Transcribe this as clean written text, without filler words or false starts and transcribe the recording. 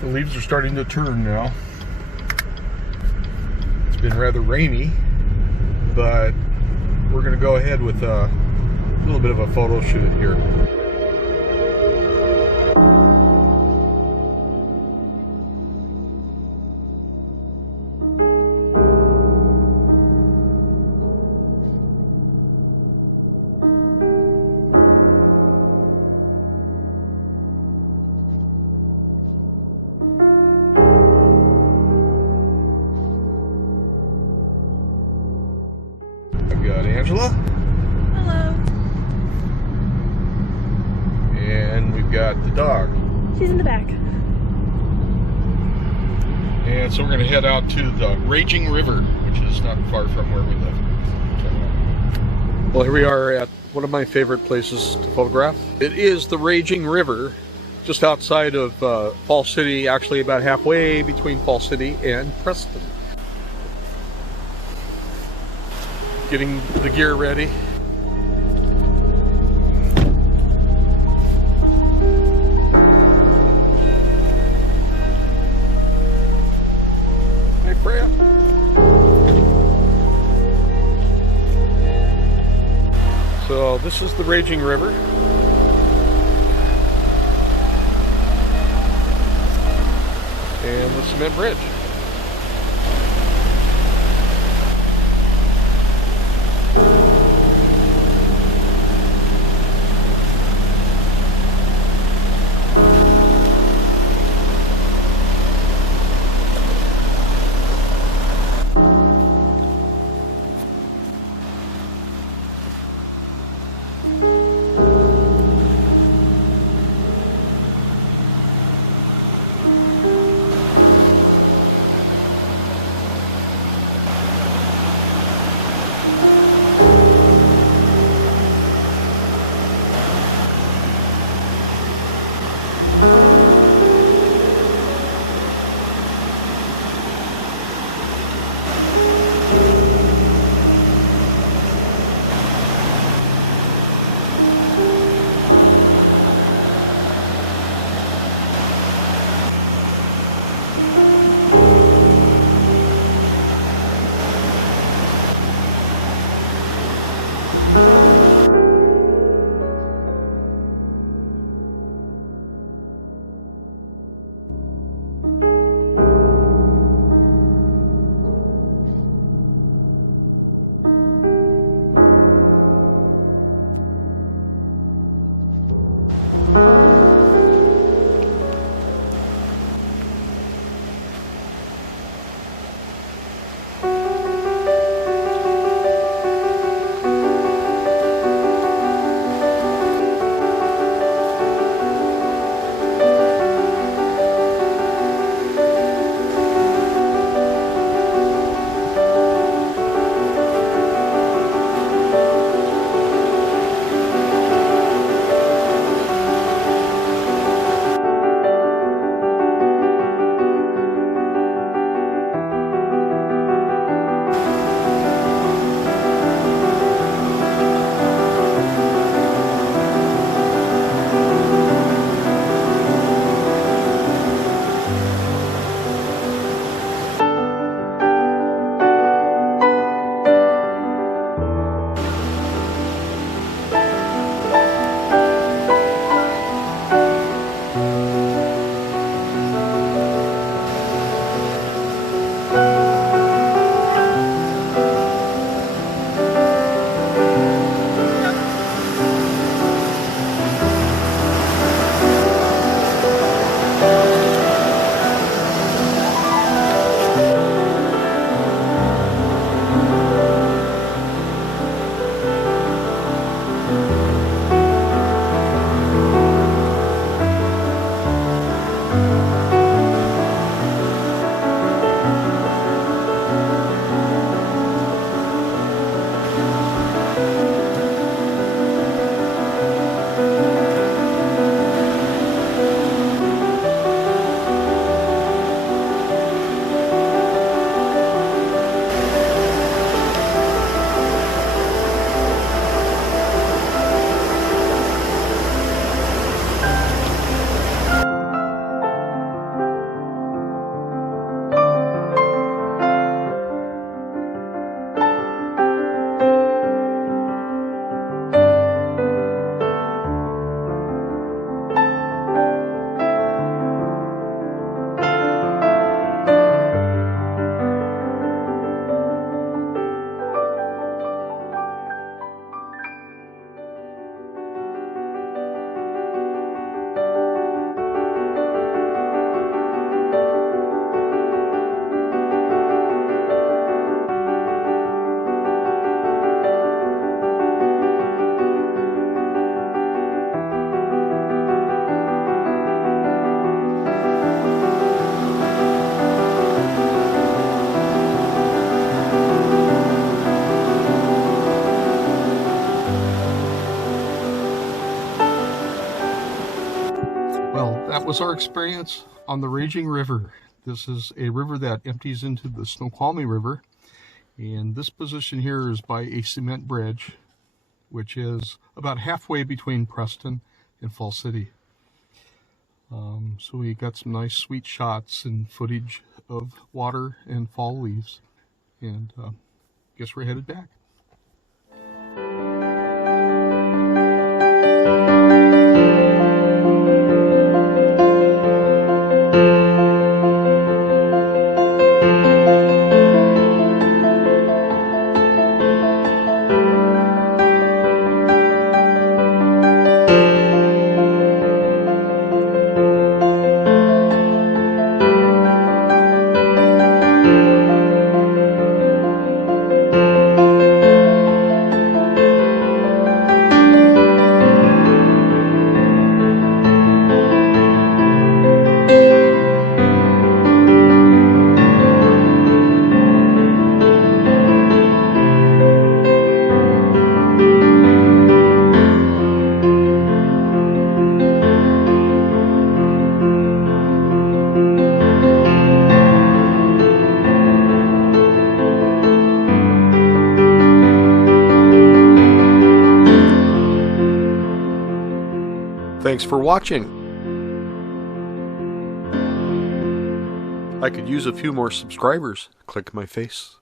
The leaves are starting to turn now. It's been rather rainy, but we're going to go ahead with a little bit of a photo shoot here. I've got Angela. Hello. And we've got the dog. She's in the back. And so we're going to head out to the Raging River, which is not far from where we live. Well, here we are at one of my favorite places to photograph. It is the Raging River, just outside of Falls City, actually about halfway between Falls City and Preston. Getting the gear ready. Hey, Freya. So this is the Raging River. And the cement bridge. was our experience on the Raging River. This is a river that empties into the Snoqualmie River, and this position here is by a cement bridge, which is about halfway between Preston and Fall City. So we got some nice sweet shots and footage of water and fall leaves, and guess we're headed back. Thanks for watching. I could use a few more subscribers. Click my face.